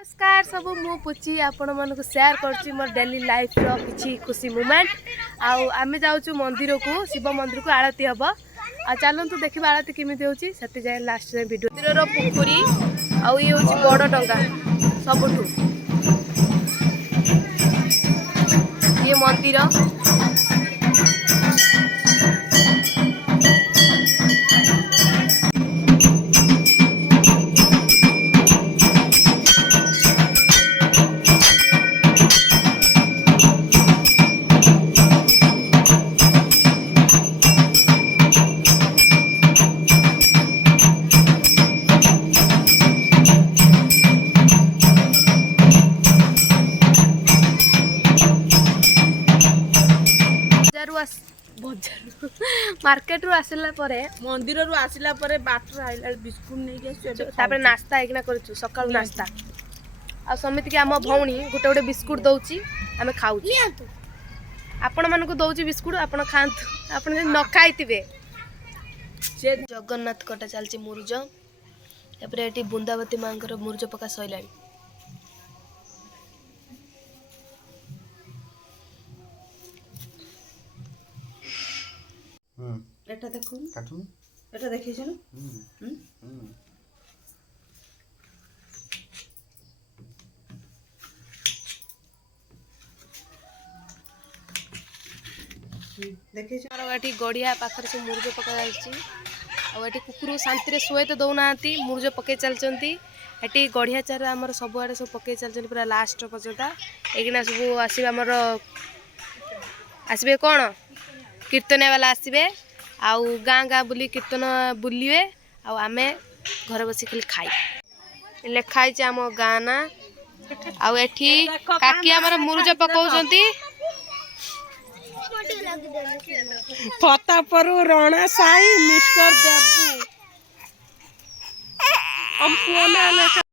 नमस्कार सब मु पुची आपण मानक शेयर करछि मोर डेली लाइफ रो किछि खुशी मोमेंट आम जाऊँ मंदिर को शिव मंदिर को आरती हम आ चलतु देखा आरती केमी होची से जाए लास्ट जाए वीडियो मंदिर पुखुरी आउ ये हूँ बड़ डंगा सबुठू ये मंदिर मार्केट रु आसला परे मंदिर रु आसला परे बाटर आइला बिस्कुट नै के तापर नाश्ता एकना करछु सकाळ नाश्ता आ समिति के हम भौणी गोटे गोटे बिस्कुट दउची आमे खाउ आपण मानको दउची बिस्कुट आपण खांतु आपण न खाइतिबे से जगन्नाथ कोटा चलची मुरुज तापर एटी बुंदावती मांकर मुरुज पका सइलाणी एटा देखो काटू एटा देखै छ न देखै छ मारो एटी गड़िया पाखर से मुरुज पका जायछि आ एटी कुकुर शांति रे सोए तो दउ नांती मुरुज पके चलचंती एटी गड़िया चार हमर सब आड़े सब पके चलचंती पूरा लास्ट पर्यंत एगिना सब आसीबे हमर आसीबे कोन कीर्तन वाला आसबे आउ गाँ गाँ बुली कीर्तन बुलिए आमे घर बस खाली खाई लिखाई आम गाँ ना आउ एठी काकी हमर मुरुज पकाउचंती फतापुर रणा साई मिस्टर देबू हम पुआना